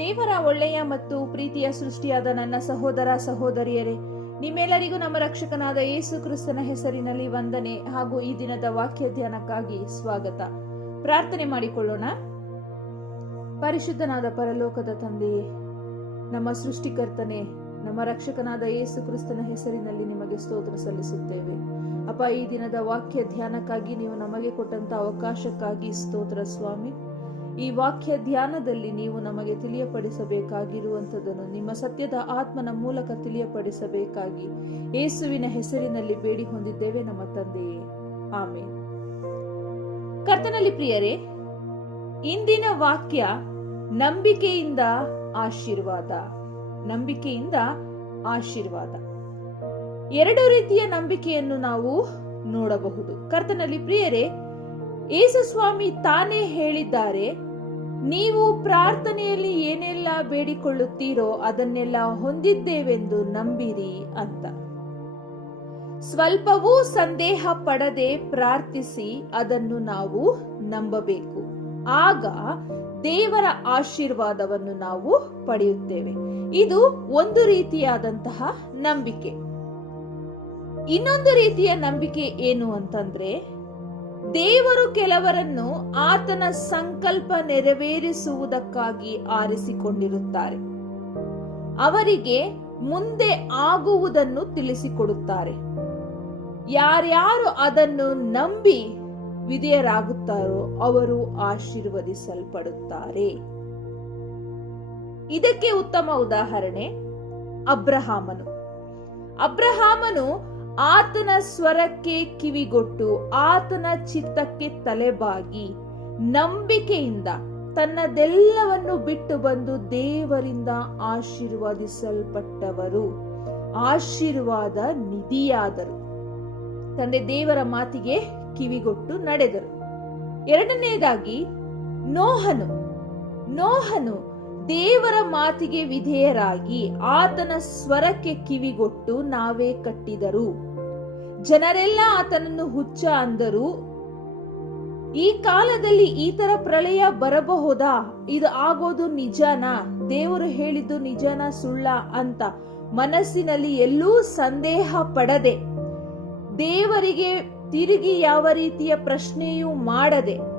ದೇವರ ಒಳ್ಳೆಯ ಮತ್ತು ಪ್ರೀತಿಯ ಸೃಷ್ಟಿಯಾದ ನನ್ನ ಸಹೋದರ ಸಹೋದರಿಯರೇ, ನಿಮ್ಮೆಲ್ಲರಿಗೂ ನಮ್ಮ ರಕ್ಷಕನಾದ ಯೇಸು ಕ್ರಿಸ್ತನ ಹೆಸರಿನಲ್ಲಿ ವಂದನೆ ಹಾಗೂ ಈ ದಿನದ ವಾಕ್ಯ ಧ್ಯಾನಕ್ಕಾಗಿ ಸ್ವಾಗತ. ಪ್ರಾರ್ಥನೆ ಮಾಡಿಕೊಳ್ಳೋಣ. ಪರಿಶುದ್ಧನಾದ ಪರಲೋಕದ ತಂದೆಯೇ, ನಮ್ಮ ಸೃಷ್ಟಿಕರ್ತನೆ, ನಮ್ಮ ರಕ್ಷಕನಾದ ಯೇಸು ಕ್ರಿಸ್ತನ ಹೆಸರಿನಲ್ಲಿ ನಿಮಗೆ ಸ್ತೋತ್ರ ಸಲ್ಲಿಸುತ್ತೇವೆ. ಅಪ್ಪ, ಈ ದಿನದ ವಾಕ್ಯ ಧ್ಯಾನಕ್ಕಾಗಿ ನೀವು ನಮಗೆ ಕೊಟ್ಟಂತ ಅವಕಾಶಕ್ಕಾಗಿ ಸ್ತೋತ್ರ, ಸ್ವಾಮಿ. ಈ ವಾಕ್ಯ ಧ್ಯಾನದಲ್ಲಿ ನೀವು ನಮಗೆ ತಿಳಿಯಪಡಿಸಬೇಕಾಗಿರುವಂಥದ್ದನ್ನು ನಿಮ್ಮ ಸತ್ಯದ ಆತ್ಮನ ಮೂಲಕ ತಿಳಿಯಪಡಿಸಬೇಕಾಗಿ ಯೇಸುವಿನ ಹೆಸರಿನಲ್ಲಿ ಬೇಡಿ ಹೊಂದಿದ್ದೇವೆ ನಮ್ಮ ತಂದೆಯೇ. ಆಮೆ ಕರ್ತನಲ್ಲಿ ಪ್ರಿಯರೇ, ಇಂದಿನ ವಾಕ್ಯ ನಂಬಿಕೆಯಿಂದ ಆಶೀರ್ವಾದ ನಂಬಿಕೆಯಿಂದ ಆಶೀರ್ವಾದ. ಎರಡು ರೀತಿಯ ನಂಬಿಕೆಯನ್ನು ನಾವು ನೋಡಬಹುದು. ಕರ್ತನಲ್ಲಿ ಪ್ರಿಯರೇ ಯೇಸು ಸ್ವಾಮಿ ತಾನೇ ಹೇಳಿದ್ದಾರೆ, ನೀವು ಪ್ರಾರ್ಥನೆಯಲ್ಲಿ ಏನೆಲ್ಲ ಬೇಡಿಕೊಳ್ಳುತ್ತೀರೋ ಅದನ್ನೆಲ್ಲ ಹೊಂದಿದ್ದೇವೆಂದು ನಂಬಿರಿ ಅಂತ. ಸ್ವಲ್ಪವೂ ಸಂದೇಹ ಪಡದೆ ಪ್ರಾರ್ಥಿಸಿ ಅದನ್ನು ನಾವು ನಂಬಬೇಕು. ಆಗ ದೇವರ ಆಶೀರ್ವಾದವನ್ನು ನಾವು ಪಡೆಯುತ್ತೇವೆ. ಇದು ಒಂದು ರೀತಿಯಾದಂತಹ ನಂಬಿಕೆ. ಇನ್ನೊಂದು ರೀತಿಯ ನಂಬಿಕೆ ಏನು ಅಂತಂದ್ರೆ ದೇವರು ಕೆಲವರನ್ನು ಆತನ ಸಂಕಲ್ಪ ನೆರವೇರಿಸುವುದಕ್ಕಾಗಿ ಆರಿಸಿಕೊಂಡಿರುತ್ತಾರೆ. ಅವರಿಗೆ ಮುಂದೆ ಆಗುವುದನ್ನು ತಿಳಿಸಿಕೊಡುತ್ತಾರೆ. ಯಾರ್ಯಾರು ಅದನ್ನು ನಂಬಿ ವಿಧೇಯರಾಗುತ್ತಾರೋ ಅವರು ಆಶೀರ್ವದಿಸಲ್ಪಡುತ್ತಾರೆ. ಇದಕ್ಕೆ ಉತ್ತಮ ಉದಾಹರಣೆ ಅಬ್ರಹಾಮನು. ಅಬ್ರಹಾಮನು ಆತನ ಸ್ವರಕ್ಕೆ ಕಿವಿಗೊಟ್ಟು ಆತನ ಚಿತ್ತಕ್ಕೆ ತಲೆಬಾಗಿ ನಂಬಿಕೆಯಿಂದ ತನ್ನದೆಲ್ಲವನ್ನು ಬಿಟ್ಟು ಬಂದು ದೇವರಿಂದ ಆಶೀರ್ವಾದಿಸಲ್ಪಟ್ಟವರು, ಆಶೀರ್ವಾದ ನಿಧಿಯಾದರು. ತಂದೆ ದೇವರ ಮಾತಿಗೆ ಕಿವಿಗೊಟ್ಟು ನಡೆದರು. ಎರಡನೆಯದಾಗಿ ನೋಹನು ನೋಹನು ದೇವರ ಮಾತಿಗೆ ವಿಧೇಯರಾಗಿ ಆತನ ಸ್ವರಕ್ಕೆ ಕಿವಿಗೊಟ್ಟು ನಾವೇ ಕಟ್ಟಿದರು. ಜನರೆಲ್ಲ ಆತನನ್ನು ಹುಚ್ಚ ಅಂದರು. ಈ ಕಾಲದಲ್ಲಿ ಈ ತರ ಪ್ರಳಯ ಬರಬಹುದಾ? ಇದು ಆಗೋದು ನಿಜನಾ? ದೇವರು ಹೇಳಿದ್ದು ನಿಜನಾ ಸುಳ್ಳ ಅಂತ ಮನಸ್ಸಿನಲ್ಲಿ ಎಲ್ಲೂ ಸಂದೇಹ ಪಡದೆ ದೇವರಿಗೆ ತಿರುಗಿ ಯಾವ ರೀತಿಯ ಪ್ರಶ್ನೆಯೂ ಮಾಡದೆ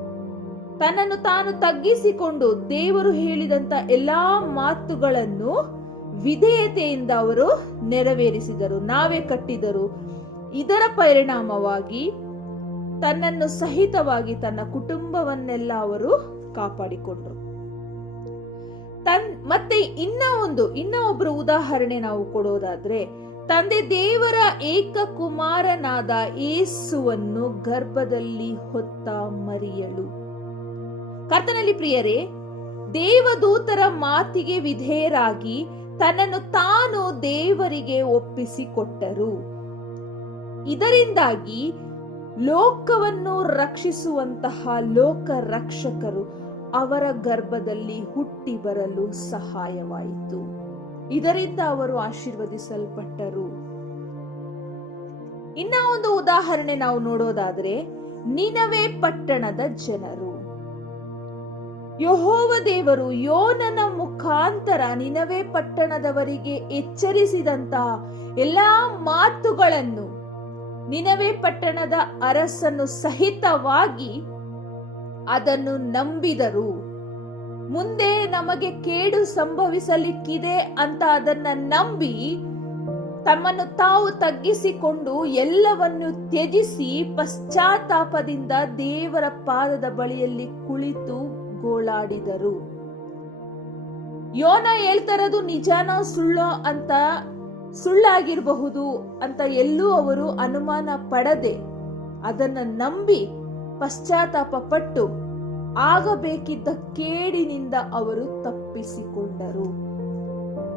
ತನ್ನನ್ನು ತಾನು ತಗ್ಗಿಸಿಕೊಂಡು ದೇವರು ಹೇಳಿದಂತ ಎಲ್ಲಾ ಮಾತುಗಳನ್ನು ವಿಧೇಯತೆಯಿಂದ ಅವರು ನೆರವೇರಿಸಿದರು, ನಾವೇ ಕಟ್ಟಿದರು. ಇದರ ಪರಿಣಾಮವಾಗಿ ತನ್ನನ್ನು ಸಹಿತವಾಗಿ ತನ್ನ ಕುಟುಂಬವನ್ನೆಲ್ಲ ಅವರು ಕಾಪಾಡಿಕೊಂಡರು. ತನ್, ಮತ್ತೆ ಇನ್ನ ಒಂದು, ಇನ್ನ ಒಬ್ರು ಉದಾಹರಣೆ ನಾವು ಕೊಡೋದಾದ್ರೆ, ತಂದೆ ದೇವರ ಏಕ ಕುಮಾರನಾದ ಏಸುವನ್ನು ಗರ್ಭದಲ್ಲಿ ಹೊತ್ತ ಮರಿಯಳು. ಕರ್ತನಲ್ಲಿ ಪ್ರಿಯರೇ, ದೇವದೂತರ ಮಾತಿಗೆ ವಿಧೇಯರಾಗಿ ತನ್ನನ್ನು ತಾನು ದೇವರಿಗೆ ಒಪ್ಪಿಸಿಕೊಟ್ಟರು. ಇದರಿಂದಾಗಿ ಲೋಕವನ್ನು ರಕ್ಷಿಸುವಂತಹ ಲೋಕ ರಕ್ಷಕರು ಅವರ ಗರ್ಭದಲ್ಲಿ ಹುಟ್ಟಿ ಬರಲು ಸಹಾಯವಾಯಿತು. ಇದರಿಂದ ಅವರು ಆಶೀರ್ವದಿಸಲ್ಪಟ್ಟರು. ಇನ್ನ ಒಂದು ಉದಾಹರಣೆ ನಾವು ನೋಡೋದಾದ್ರೆ, ನಿನವೇ ಪಟ್ಟಣದ ಜನರು. ಯಹೋವ ದೇವರು ಯೋನನ ಮುಖಾಂತರ ನಿನವೆ ಪಟ್ಟಣದವರಿಗೆ ಎಚ್ಚರಿಸಿದಂತಹ ಎಲ್ಲಾ ಮಾತುಗಳನ್ನು ನಿನವೆ ಪಟ್ಟಣದ ಅರಸನ್ನು ಸಹಿತವಾಗಿ ಅದನ್ನು ನಂಬಿದರು. ಮುಂದೆ ನಮಗೆ ಕೇಡು ಸಂಭವಿಸಲಿಕ್ಕಿದೆ ಅಂತ ಅದನ್ನ ನಂಬಿ ತಮ್ಮನ್ನು ತಾವು ತಗ್ಗಿಸಿಕೊಂಡು ಎಲ್ಲವನ್ನು ತ್ಯಜಿಸಿ ಪಶ್ಚಾತ್ತಾಪದಿಂದ ದೇವರ ಪಾದದ ಬಳಿಯಲ್ಲಿ ಕುಳಿತು ಗೋಳಾಡಿದರು. ಯೋನ ಹೇಳ್ತಾರದು ನಿಜಾನ ಸುಳ್ಳೋ ಅಂತ ಸುಳ್ಳಾಗಿರಬಹುದು ಅಂತ ಎಲ್ಲೂ ಅವರು ಅನುಮಾನ ಪಡದೆ ಅದನ್ನ ನಂಬಿ ಪಶ್ಚಾತ್ತಾಪ ಪಟ್ಟು ಆಗಬೇಕಿದ್ದ ಕೇಡಿನಿಂದ ಅವರು ತಪ್ಪಿಸಿಕೊಂಡರು.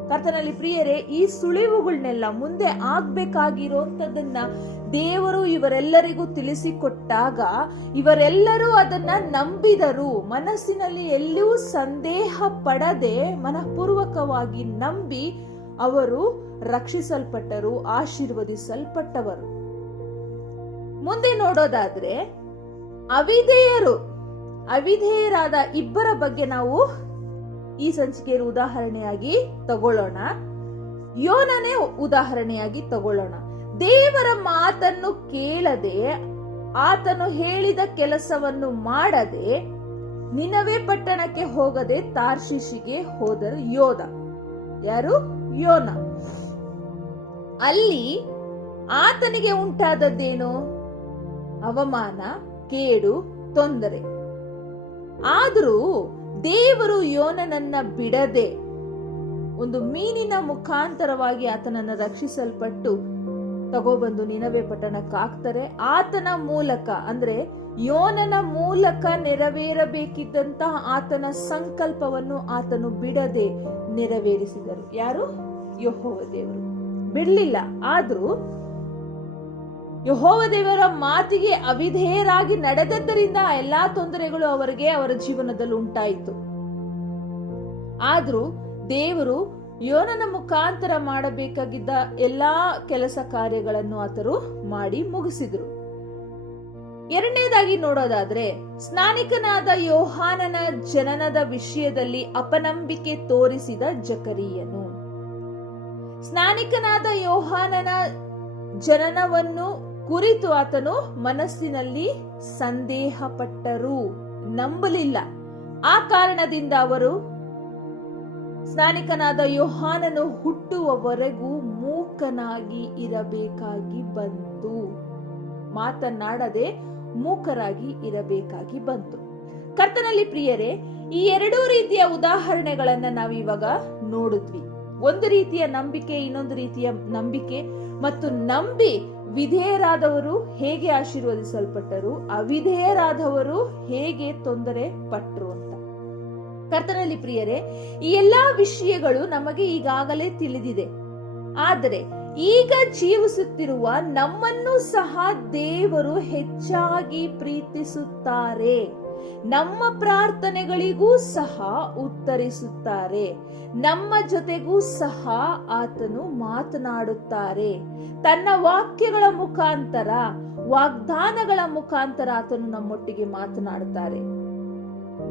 ಕರ್ತನಲ್ಲಿ ಪ್ರಿಯರೇ, ಈ ಸುಳಿವುಗಳನ್ನೆಲ್ಲ ಮುಂದೆ ಆಗ್ಬೇಕಾಗಿರೋಂಥದ್ದನ್ನ ದೇವರು ಇವರೆಲ್ಲರಿಗೂ ತಿಳಿಸಿಕೊಟ್ಟಾಗ ಇವರೆಲ್ಲರೂ ಅದನ್ನ ನಂಬಿದರು. ಮನಸ್ಸಿನಲ್ಲಿ ಎಲ್ಲಿಯೂ ಸಂದೇಹ ಪಡದೆ ಮನಃಪೂರ್ವಕವಾಗಿ ನಂಬಿ ಅವರು ರಕ್ಷಿಸಲ್ಪಟ್ಟರು, ಆಶೀರ್ವದಿಸಲ್ಪಟ್ಟವರು. ಮುಂದೆ ನೋಡೋದಾದ್ರೆ, ಅವಿಧೇಯರು, ಅವಿಧೇಯರಾದ ಇಬ್ಬರ ಬಗ್ಗೆ ನಾವು ಈ ಸಂಚಿಕೆಯನ್ನು ಉದಾಹರಣೆಯಾಗಿ ತಗೊಳ್ಳೋಣ. ಯೋನನೇ ಉದಾಹರಣೆಯಾಗಿ ತಗೊಳ್ಳೋಣ. ದೇವರ ಮಾತನ್ನು ಕೇಳದೆ, ಆತನು ಹೇಳಿದ ಕೆಲಸವನ್ನು ಮಾಡದೆ, ನಿನವೇ ಪಟ್ಟಣಕ್ಕೆ ಹೋಗದೆ ತಾರ್ಶಿಶಿಗೆ ಹೋದರು ಯೋಧ ಯಾರು? ಯೋನ. ಅಲ್ಲಿ ಆತನಿಗೆ ಉಂಟಾದದ್ದೇನು? ಅವಮಾನ, ಕೇಡು, ತೊಂದರೆ. ಆದರೂ ದೇವರು ಯೋನನನ್ನ ಬಿಡದೆ ಒಂದು ಮೀನಿನ ಮುಖಾಂತರವಾಗಿ ಆತನನ್ನ ರಕ್ಷಿಸಲ್ಪಟ್ಟು ತಗೋಬಂದು ನಿನವೆ ಪಟ್ಟಣಕ್ಕೆ ಆತನ ಮೂಲಕ, ಅಂದ್ರೆ ಯೋನನ ಮೂಲಕ ನೆರವೇರಬೇಕಿದ್ದಂತಹ ಆತನ ಸಂಕಲ್ಪವನ್ನು ಆತನು ಬಿಡದೆ ನೆರವೇರಿಸಿದರು. ಯಾರು? ಯಹೋವ ದೇವರು. ಬಿಡಲಿಲ್ಲ. ಆದ್ರೂ ಯಹೋವ ದೇವರ ಮಾತಿಗೆ ಅವಿಧೇಯರಾಗಿ ನಡೆದದ್ದರಿಂದ ಎಲ್ಲಾ ತೊಂದರೆಗಳು ಅವರಿಗೆ ಅವರ ಜೀವನದಲ್ಲಿ ಉಂಟಾಯಿತು. ಆದ್ರೂ ದೇವರು ಯೋನನ ಮುಖಾಂತರ ಮಾಡಬೇಕಾಗಿದ್ದ ಎಲ್ಲಾ ಕೆಲಸ ಕಾರ್ಯಗಳನ್ನು ಆತರು ಮಾಡಿ ಮುಗಿಸಿದ್ರು. ಎರಡನೇದಾಗಿ ನೋಡೋದಾದ್ರೆ, ಸ್ನಾನಿಕನಾದ ಯೋಹಾನನ ಜನನದ ವಿಷಯದಲ್ಲಿ ಅಪನಂಬಿಕೆ ತೋರಿಸಿದ ಜಕರಿಯನು. ಸ್ನಾನಿಕನಾದ ಯೋಹಾನನ ಜನನವನ್ನು ಕುರಿತು ಆತನು ಮನಸ್ಸಿನಲ್ಲಿ ಸಂದೇಹ ಪಟ್ಟರು ನಂಬಲಿಲ್ಲ. ಆ ಕಾರಣದಿಂದ ಅವರು ಸ್ನಾನಿಕನಾದ ಯೋಹಾನನು ಹುಟ್ಟುವವರೆಗೂ ಮೂಕನಾಗಿ ಇರಬೇಕಾಗಿ ಬಂತು. ಮಾತನಾಡದೆ ಮೂಕರಾಗಿ ಇರಬೇಕಾಗಿ ಬಂತು. ಕರ್ತನಲ್ಲಿ ಪ್ರಿಯರೇ, ಈ ಎರಡೂ ರೀತಿಯ ಉದಾಹರಣೆಗಳನ್ನ ನಾವಿವಾಗ ನೋಡಿದ್ವಿ. ಒಂದು ರೀತಿಯ ನಂಬಿಕೆ, ಇನ್ನೊಂದು ರೀತಿಯ ನಂಬಿಕೆ ಮತ್ತು ನಂಬಿ ವಿಧೇಯರಾದವರು ಹೇಗೆ ಆಶೀರ್ವದಿಸಲ್ಪಟ್ಟರು, ಅವಿಧೇಯರಾದವರು ಹೇಗೆ ತೊಂದರೆ ಪಟ್ಟರು ಅಂತ. ಕರ್ತನಲ್ಲಿ ಪ್ರಿಯರೇ, ಈ ಎಲ್ಲಾ ವಿಷಯಗಳು ನಮಗೆ ಈಗಾಗಲೇ ತಿಳಿದಿದೆ. ಆದರೆ ಈಗ ಜೀವಿಸುತ್ತಿರುವ ನಮ್ಮನ್ನು ಸಹ ದೇವರು ಹೆಚ್ಚಾಗಿ ಪ್ರೀತಿಸುತ್ತಾರೆ. ನಮ್ಮ ಪ್ರಾರ್ಥನೆಗಳಿಗೂ ಸಹ ಉತ್ತರಿಸುತ್ತಾರೆ. ನಮ್ಮ ಜೊತೆಗೂ ಸಹ ಆತನು ಮಾತನಾಡುತ್ತಾರೆ. ತನ್ನ ವಾಕ್ಯಗಳ ಮುಖಾಂತರ, ವಾಗ್ದಾನಗಳ ಮುಖಾಂತರ ಆತನು ನಮ್ಮೊಟ್ಟಿಗೆ ಮಾತನಾಡುತ್ತಾರೆ.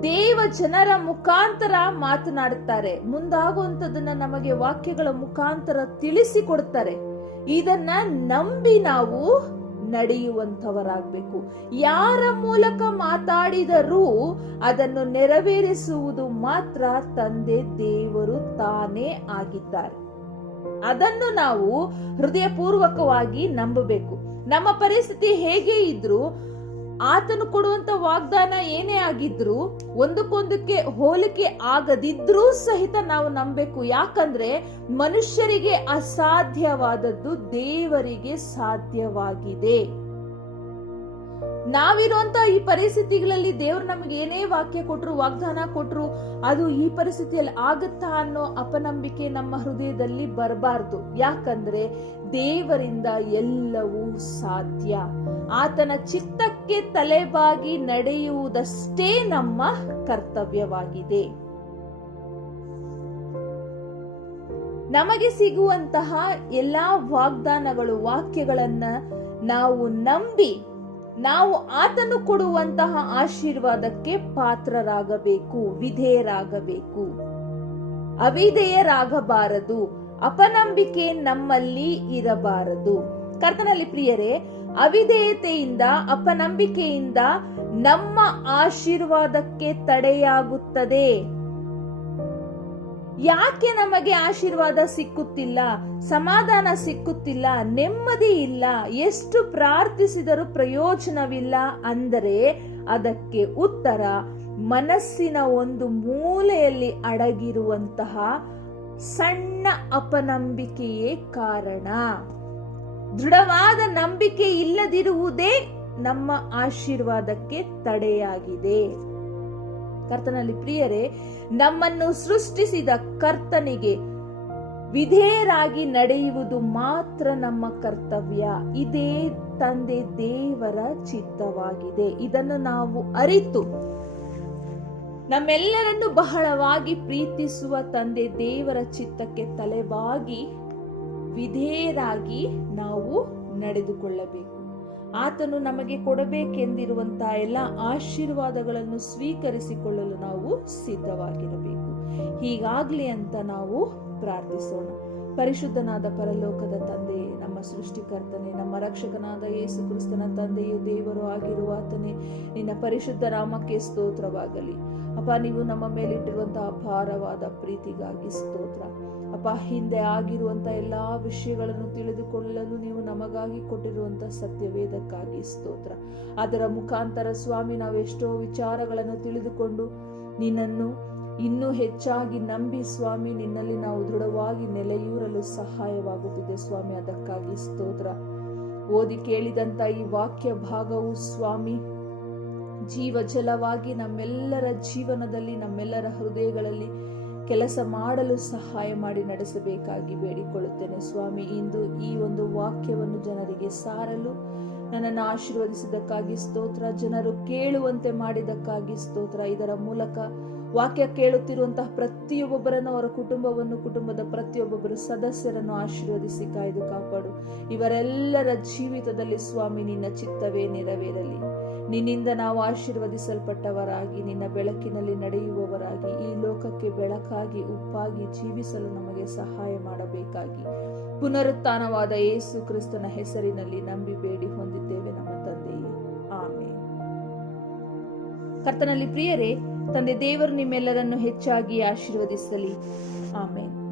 ದೇವ ಜನರ ಮುಖಾಂತರ ಮಾತನಾಡುತ್ತಾರೆ. ಮುಂದಾಗುವಂತದನ್ನ ನಮಗೆ ವಾಕ್ಯಗಳ ಮುಖಾಂತರ ತಿಳಿಸಿಕೊಡ್ತಾರೆ ಇದನ್ನ ನಂಬಿ ನಾವು ನಡೆಯುವಂತವರಾಗಬೇಕು ಯಾರ ಮೂಲಕ ಮಾತಾಡಿದರೂ ಅದನ್ನು ನೆರವೇರಿಸುವುದು ಮಾತ್ರ ತಂದೆ ದೇವರು ತಾನೇ ಆಗಿದ್ದಾರೆ. ಅದನ್ನು ನಾವು ಹೃದಯಪೂರ್ವಕವಾಗಿ ನಂಬಬೇಕು. ನಮ್ಮ ಪರಿಸ್ಥಿತಿ ಹೇಗೆ ಇದ್ರು ಆತನು ಕೊಡುವಂತ ವಾಗ್ದಾನ ಏನೇ ಆಗಿದ್ರು, ಒಂದಕ್ಕೊಂದಕ್ಕೆ ಹೋಲಿಕೆ ಆಗದಿದ್ರೂ ಸಹಿತ ನಾವು ನಂಬಬೇಕು. ಯಾಕಂದ್ರೆ ಮನುಷ್ಯರಿಗೆ ಅಸಾಧ್ಯವಾದದ್ದು ದೇವರಿಗೆ ಸಾಧ್ಯವಾಗಿದೆ. ನಾವಿರುವಂತ ಈ ಪರಿಸ್ಥಿತಿಗಳಲ್ಲಿ ದೇವ್ರು ನಮಗೆ ಏನೇ ವಾಕ್ಯ ಕೊಟ್ರು, ವಾಗ್ದಾನ ಕೊಟ್ರು, ಅದು ಈ ಪರಿಸ್ಥಿತಿಯಲ್ಲಿ ಆಗುತ್ತಾ ಅನ್ನೋ ಅಪನಂಬಿಕೆ ನಮ್ಮ ಹೃದಯದಲ್ಲಿ ಬರಬಾರ್ದು. ಯಾಕಂದ್ರೆ ದೇವರಿಂದ ಎಲ್ಲವೂ ಸಾಧ್ಯ. ಆತನ ಚಿತ್ತಕ್ಕೆ ತಲೆಬಾಗಿ ನಡೆಯುವುದಷ್ಟೇ ನಮ್ಮ ಕರ್ತವ್ಯವಾಗಿದೆ. ನಮಗೆ ಸಿಗುವಂತಹ ಎಲ್ಲಾ ವಾಗ್ದಾನಗಳು, ವಾಕ್ಯಗಳನ್ನ ನಾವು ನಂಬಿ ನಾವು ಆತನು ಕೊಡುವಂತಹ ಆಶೀರ್ವಾದಕ್ಕೆ ಪಾತ್ರರಾಗಬೇಕು, ವಿಧೇಯರಾಗಬೇಕು. ಅವಿಧೇಯರಾಗಬಾರದು, ಅಪನಂಬಿಕೆ ನಮ್ಮಲ್ಲಿ ಇರಬಾರದು. ಕರ್ತನಲ್ಲಿ ಪ್ರಿಯರೇ, ಅವಿಧೇಯತೆಯಿಂದ, ಅಪನಂಬಿಕೆಯಿಂದ ನಮ್ಮ ಆಶೀರ್ವಾದಕ್ಕೆ ತಡೆಯಾಗುತ್ತದೆ. ಯಾಕೆ ನಮಗೆ ಆಶೀರ್ವಾದ ಸಿಕ್ಕುತ್ತಿಲ್ಲ, ಸಮಾಧಾನ ಸಿಕ್ಕುತ್ತಿಲ್ಲ, ನೆಮ್ಮದಿ ಇಲ್ಲ, ಎಷ್ಟು ಪ್ರಾರ್ಥಿಸಿದರೂ ಪ್ರಯೋಜನವಿಲ್ಲ ಅಂದರೆ ಅದಕ್ಕೆ ಉತ್ತರ ಮನಸ್ಸಿನ ಒಂದು ಮೂಲೆಯಲ್ಲಿ ಅಡಗಿರುವಂತಹ ಸಣ್ಣ ಅಪನಂಬಿಕೆಯೇ ಕಾರಣ. ದೃಢವಾದ ನಂಬಿಕೆ ಇಲ್ಲದಿರುವುದೇ ನಮ್ಮ ಆಶೀರ್ವಾದಕ್ಕೆ ತಡೆಯಾಗಿದೆ. ಕರ್ತನಲ್ಲಿ ಪ್ರಿಯರೇ, ನಮ್ಮನ್ನು ಸೃಷ್ಟಿಸಿದ ಕರ್ತನಿಗೆ ವಿಧೇಯರಾಗಿ ನಡೆಯುವುದು ಮಾತ್ರ ನಮ್ಮ ಕರ್ತವ್ಯ. ಇದೇ ತಂದೆ ದೇವರ ಚಿತ್ತವಾಗಿದೆ. ಇದನ್ನು ನಾವು ಅರಿತು ನಮ್ಮೆಲ್ಲರನ್ನು ಬಹಳವಾಗಿ ಪ್ರೀತಿಸುವ ತಂದೆ ದೇವರ ಚಿತ್ತಕ್ಕೆ ತಲೆಬಾಗಿ ವಿಧೇಯರಾಗಿ ನಾವು ನಡೆದುಕೊಳ್ಳಬೇಕು. ಆತನು ನಮಗೆ ಕೊಡಬೇಕೆಂದಿರುವಂತಹ ಎಲ್ಲ ಆಶೀರ್ವಾದಗಳನ್ನು ಸ್ವೀಕರಿಸಿಕೊಳ್ಳಲು ನಾವು ಸಿದ್ಧವಾಗಿರಬೇಕು. ಹೀಗಾಗ್ಲಿ ಅಂತ ನಾವು ಪ್ರಾರ್ಥಿಸೋಣ. ಪರಿಶುದ್ಧನಾದ ಪರಲೋಕದ ತಂದೆ, ನಮ್ಮ ಸೃಷ್ಟಿಕರ್ತನೆ, ನಮ್ಮ ರಕ್ಷಕನಾದ ಯೇಸು ಕ್ರಿಸ್ತನ ತಂದೆಯು ದೇವರು ಆಗಿರುವ ಆತನೇ, ನಿನ್ನ ಪರಿಶುದ್ಧ ರಾಮಕ್ಕೆ ಸ್ತೋತ್ರವಾಗಲಿ. ಅಪ್ಪ, ನೀವು ನಮ್ಮ ಮೇಲಿಟ್ಟಿರುವಂತಹ ಅಪಾರವಾದ ಪ್ರೀತಿಗಾಗಿ ಸ್ತೋತ್ರ. ಅಪ್ಪ ಹಿಂದೆ ಆಗಿರುವಂತ ಎಲ್ಲಾ ವಿಷಯಗಳನ್ನು ತಿಳಿದುಕೊಳ್ಳಲು ನೀವು ನಮಗಾಗಿ ಕೊಟ್ಟಿರುವಂತ ಸತ್ಯವೇದಕ್ಕಾಗಿ ಸ್ತೋತ್ರ. ಅದರ ಮುಖಾಂತರ ಸ್ವಾಮಿ, ನಾವು ಎಷ್ಟೋ ವಿಚಾರಗಳನ್ನು ತಿಳಿದುಕೊಂಡು ನಿನ್ನನ್ನು ಇನ್ನೂ ಹೆಚ್ಚಾಗಿ ನಂಬಿ ಸ್ವಾಮಿ, ನಿನ್ನಲ್ಲಿ ನಾವು ದೃಢವಾಗಿ ನೆಲೆಯೂರಲು ಸಹಾಯವಾಗುತ್ತಿದೆ ಸ್ವಾಮಿ, ಅದಕ್ಕಾಗಿ ಸ್ತೋತ್ರ. ಓದಿ ಕೇಳಿದಂತ ಈ ವಾಕ್ಯ ಭಾಗವು ಸ್ವಾಮಿ, ಜೀವ ಜಲವಾಗಿ ನಮ್ಮೆಲ್ಲರ ಜೀವನದಲ್ಲಿ, ನಮ್ಮೆಲ್ಲರ ಹೃದಯಗಳಲ್ಲಿ ಕೆಲಸ ಮಾಡಲು ಸಹಾಯ ಮಾಡಿ ನಡೆಸಬೇಕಾಗಿ ಬೇಡಿಕೊಳ್ಳುತ್ತೇನೆ. ಸ್ವಾಮಿ, ಇಂದು ಈ ಒಂದು ವಾಕ್ಯವನ್ನು ಜನರಿಗೆ ಸಾರಲು ನನ್ನನ್ನು ಆಶೀರ್ವದಿಸಿದ್ದಕ್ಕಾಗಿ ಸ್ತೋತ್ರ, ಜನರು ಕೇಳುವಂತೆ ಮಾಡಿದ್ದಕ್ಕಾಗಿ ಸ್ತೋತ್ರ. ಇದರ ಮೂಲಕ ವಾಕ್ಯ ಕೇಳುತ್ತಿರುವಂತಹ ಪ್ರತಿಯೊಬ್ಬೊಬ್ಬರನ್ನು ಅವರ ಕುಟುಂಬವನ್ನು, ಕುಟುಂಬದ ಪ್ರತಿಯೊಬ್ಬೊಬ್ಬರು ಸದಸ್ಯರನ್ನು ಆಶೀರ್ವದಿಸಿ ಕಾಯ್ದು ಕಾಪಾಡು. ಇವರೆಲ್ಲರ ಜೀವಿತದಲ್ಲಿ ಸ್ವಾಮಿ, ನಿನ್ನ ಚಿತ್ತವೇ ನೆರವೇರಲಿ. ನಿನ್ನಿಂದ ನಾವು ಆಶೀರ್ವದಿಸಲ್ಪಟ್ಟವರಾಗಿ, ನಿನ್ನ ಬೆಳಕಿನಲ್ಲಿ ನಡೆಯುವವರಾಗಿ, ಈ ಲೋಕಕ್ಕೆ ಬೆಳಕಾಗಿ, ಉಪ್ಪಾಗಿ ಜೀವಿಸಲು ನಮಗೆ ಸಹಾಯ ಮಾಡಬೇಕಾಗಿ. ಪುನರುತ್ಥಾನವಾದ ಯೇಸು ಕ್ರಿಸ್ತನ ಹೆಸರಿನಲ್ಲಿ ನಂಬಿ ಬೇಡಿ ಹೊಂದಿದ್ದೇವೆ ನಮ್ಮ ತಂದೆಯೇ. ಆಮೆ ಕರ್ತನಲ್ಲಿ ಪ್ರಿಯರೇ, ತಂದೆ ದೇವರು ನಿಮ್ಮೆಲ್ಲರನ್ನು ಹೆಚ್ಚಾಗಿ ಆಶೀರ್ವದಿಸಲಿ. ಆಮೇಲೆ